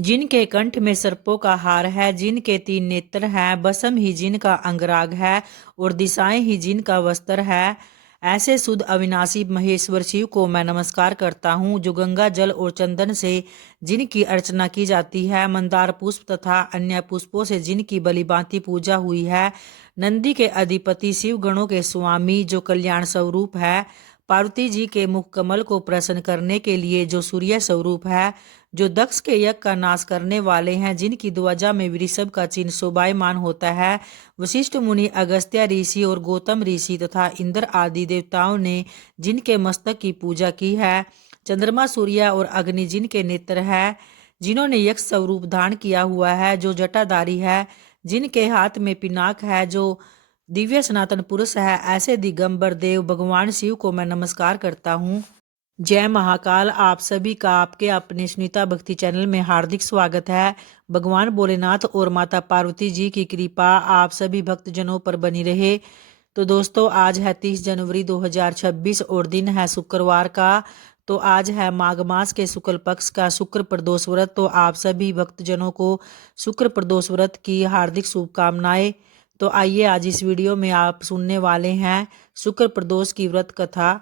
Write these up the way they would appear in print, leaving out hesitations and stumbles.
जिनके कंठ में सर्पों का हार है, जिनके 3 नेत्र हैं, भस्म ही जिनका अंगराग है और दिशाएं ही जिनका वस्त्र है, ऐसे शुद्ध अविनाशी महेश्वर शिव को मैं नमस्कार करता हूँ। जो गंगा जल और चंदन से जिनकी अर्चना की जाती है, मंदार पुष्प तथा अन्य पुष्पों से जिनकी बलिभांति पूजा हुई है, नंदी के अधिपति, शिव गणों के स्वामी, जो कल्याण स्वरूप है, पार्वती जी के मुख कमल को प्रसन्न करने के लिए जो सूर्य स्वरूप है, जो दक्ष के यज्ञ का नाश करने वाले हैं, जिनकी ध्वजा में वृषभ का चिन्ह शोभायमान होता है, वशिष्ठ मुनि, अगस्त्य ऋषि और गौतम ऋषि तथा इंद्र आदि देवताओं ने जिनके मस्तक की पूजा की है, चंद्रमा, सूर्य और अग्नि जिनके नेत्र है, जिन्होंने यक्ष स्वरूप धारण किया हुआ है, जो जटाधारी है, जिनके हाथ में पिनाक है, जो दिव्य सनातन पुरुष है, ऐसे दिगंबर देव भगवान शिव को मैं नमस्कार करता हूँ। जय महाकाल। आप सभी का आपके अपने सुनीता भक्ति चैनल में हार्दिक स्वागत है। भगवान भोलेनाथ और माता पार्वती जी की कृपा आप सभी भक्तजनों पर बनी रहे। तो दोस्तों, आज है 30 जनवरी 2026 और दिन है शुक्रवार का। तो आज है माघ मास के शुक्ल पक्ष का शुक्र प्रदोष व्रत। तो आप सभी भक्तजनों को शुक्र प्रदोष व्रत की हार्दिक शुभकामनाएं। तो आइए, आज इस वीडियो में आप सुनने वाले हैं शुक्र प्रदोष की व्रत कथा।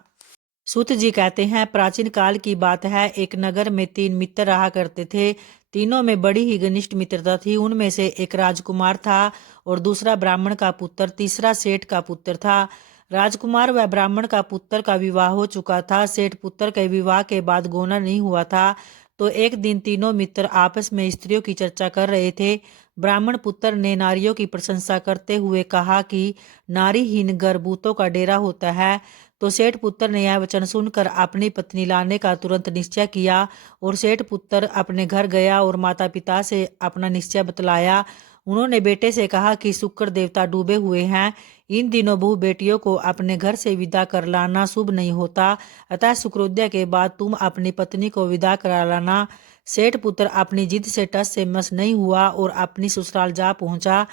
सूत जी कहते हैं, प्राचीन काल की बात है। एक नगर में 3 मित्र रहा करते थे। तीनों में बड़ी ही घनिष्ठ मित्रता थी। उनमें से एक राजकुमार था और दूसरा ब्राह्मण का पुत्र, तीसरा सेठ का पुत्र था। राजकुमार व ब्राह्मण का पुत्र का विवाह हो चुका था। सेठ पुत्र के विवाह के बाद गोना नहीं हुआ था। तो एक दिन तीनों मित्र आपस में स्त्रियों की चर्चा कर रहे थे। ब्राह्मण पुत्र ने नारियों की प्रशंसा करते हुए कहा कि नारीहीन घर भूतों का डेरा होता है। तो सेठ पुत्र ने यह वचन सुनकर अपनी पत्नी लाने का तुरंत निश्चय किया और सेठ पुत्र अपने घर गया और माता पिता से अपना निश्चय बतलाया। उन्होंने बेटे से कहा कि शुक्र देवता डूबे हुए हैं। इन दिनों बहू बेटियों को अपने घर से विदा कर लाना शुभ नहीं होता, अतः शुक्रोदय के बाद तुम अपनी पत्नी को विदा करा लाना। सेठ पुत्र अपनी जिद से टस से मस नहीं हुआ और अपनी ससुराल जा पहुंचा।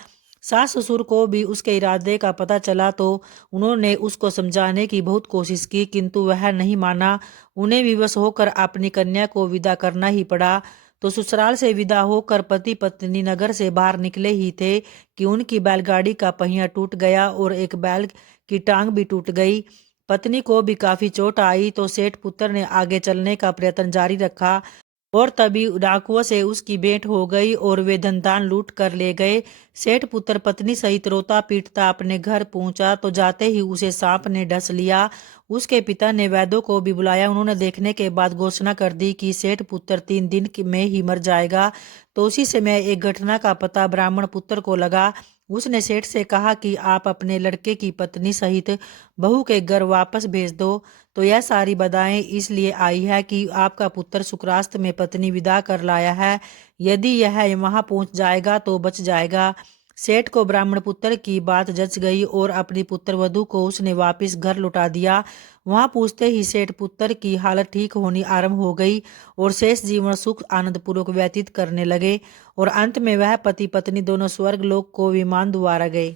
सास ससुर को भी उसके इरादे का पता चला तो उन्होंने उसको समझाने की बहुत कोशिश की, किंतु वह नहीं माना। उन्हें विवश होकर अपनी कन्या को विदा करना ही पड़ा। तो ससुराल से विदा होकर पति पत्नी नगर से बाहर निकले ही थे कि उनकी बैलगाड़ी का पहिया टूट गया और एक बैल की टांग भी टूट गई। पत्नी को भी काफी चोट आई। तो सेठ पुत्र ने आगे चलने का प्रयत्न जारी रखा और तभी डाकुओं से उसकी भेंट हो गई और वे धन लूट कर ले गए। सेठ पुत्र पत्नी सहित रोता पीटता अपने घर पहुंचा तो जाते ही उसे सांप ने डस लिया। उसके पिता ने वैद्यों को भी बुलाया। उन्होंने देखने के बाद घोषणा कर दी कि सेठ पुत्र 3 दिन में ही मर जाएगा। तो उसी समय एक घटना का पता ब्राह्मण पुत्र को लगा। उसने सेठ से कहा कि आप अपने लड़के की पत्नी सहित बहू के घर वापस भेज दो। तो यह सारी बधाएं इसलिए आई है कि आपका पुत्र शुक्रास्त में पत्नी विदा कर लाया है। यदि यह वहां पहुंच जाएगा तो बच जाएगा। सेठ को ब्राह्मण पुत्र की बात जच गई और अपनी पुत्र वधू को उसने वापस घर लौटा दिया। वहां पूछते ही सेठ पुत्र की हालत ठीक होनी आरंभ हो गई और शेष जीवन सुख आनंद पूर्वक व्यतीत करने लगे और अंत में वह पति पत्नी दोनों स्वर्ग लोक को विमान द्वारा गए।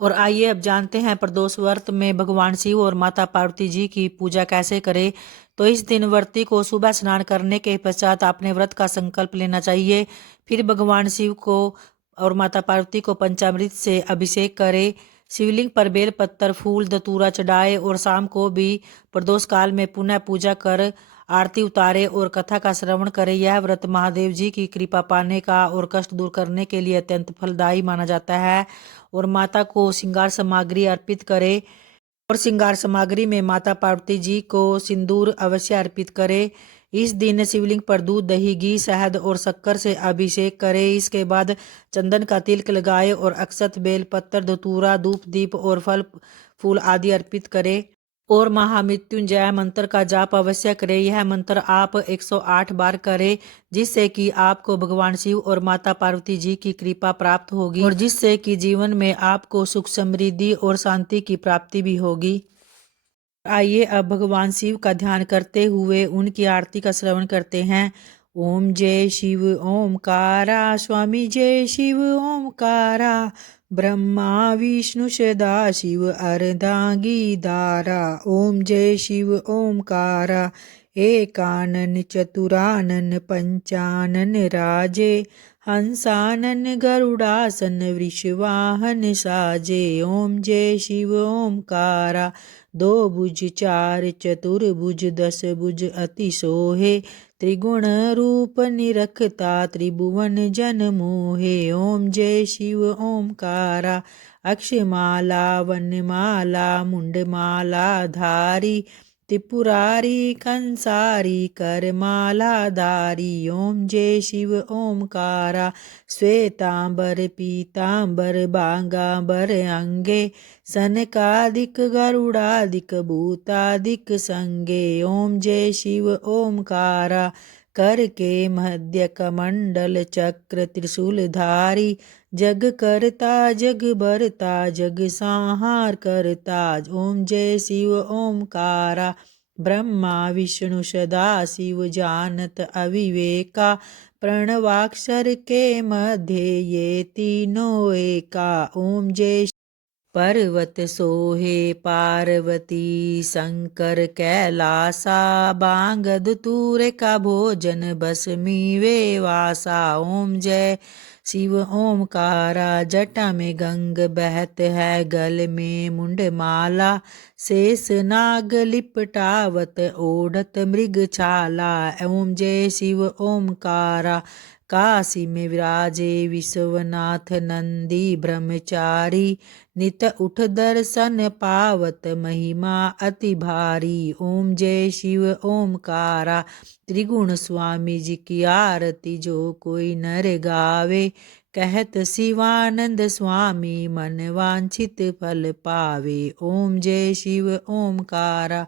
और आइए अब जानते हैं प्रदोष व्रत में भगवान शिव और माता पार्वती जी की पूजा कैसे करें। तो इस दिन व्रती को सुबह स्नान करने के पश्चात अपने व्रत का संकल्प लेना चाहिए। फिर भगवान शिव को और माता पार्वती को पंचामृत से अभिषेक करे। शिवलिंग पर बेल पत्तर, फूल, धतूरा चढ़ाए और शाम को भी प्रदोष काल में पुनः पूजा कर आरती उतारे और कथा का श्रवण करे। यह व्रत महादेव जी की कृपा पाने का और कष्ट दूर करने के लिए अत्यंत फलदायी माना जाता है। और माता को श्रृंगार सामग्री अर्पित करे और श्रृंगार सामग्री में माता पार्वती जी को सिंदूर अवश्य अर्पित करे। इस दिन शिवलिंग पर दूध, दही, घी, शहद और शक्कर से अभिषेक करे। इसके बाद चंदन का तिलक लगाए और अक्षत, बेल पत्तर, धतूरा, धूप, दीप और फल फूल आदि अर्पित करे और महामृत्युंजय मंत्र का जाप अवश्य करें। यह मंत्र आप 108 बार करें, जिससे कि आपको भगवान शिव और माता पार्वती जी की कृपा प्राप्त होगी और जिससे कि जीवन में आपको सुख, समृद्धि और शांति की प्राप्ति भी होगी। आइए अब भगवान शिव का ध्यान करते हुए उनकी आरती का श्रवण करते हैं। ओम जय शिव ओमकारा, स्वामी जय शिव ओमकारा, ब्रह्मा विष्णु सदा शिव अर्धांगी दारा। ओम जय शिव ओमकारा, एकानन चतुरानन पंचानन राजे, हंसानन गरुड़ासन वृषवाहन साजे। ओम जय शिव ओमकारा। दो भुज चार चतुर्भुज दस भुज अति सोहे, त्रिगुण रूप निरखता त्रिभुवन जन मोहे। ओम जय शिव ओमकारा। अक्षमाला वनमाला मुंडमाला धारी, त्रिपुरारी कंसारी करमाला धारी। ओम जय शिव ओमकारा। श्वेतांबर पीतांबर बांगांबर अंगे, सनकादिक गरुड़ादिक भूतादिक संगे। ओम जय शिव ओमकारा। कर के मध्य कमंडल चक्र त्रिशूलधारी, जग करता जग भरता जग संहार करता। ओम जय शिव ओमकारा। ब्रह्मा विष्णु सदा शिव जानत अविवेका, प्रणवाक्षर के मध्य ये तीनों एका। ओम जय पर्वत सोहे पार्वती शंकर कैलासा, बांगद तूर का भोजन बसमी वे वासा। ओम जय शिव ओमकारा। जटा में गंग बहत है गल में मुंडमाला, शेष नाग लिपटावत ओढ़त मृग छाला। ओम जय शिव ओमकारा। काशी में विराजे विश्वनाथ नंदी ब्रह्मचारी, नित उठ दर्शन पावत महिमा अति भारी। ओम जय शिव ओमकारा। त्रिगुण स्वामी जी की आरती जो कोई नर गावे, कहत शिवानंद स्वामी मन वांछित फल पावे। ओम जय शिव ओमकारा।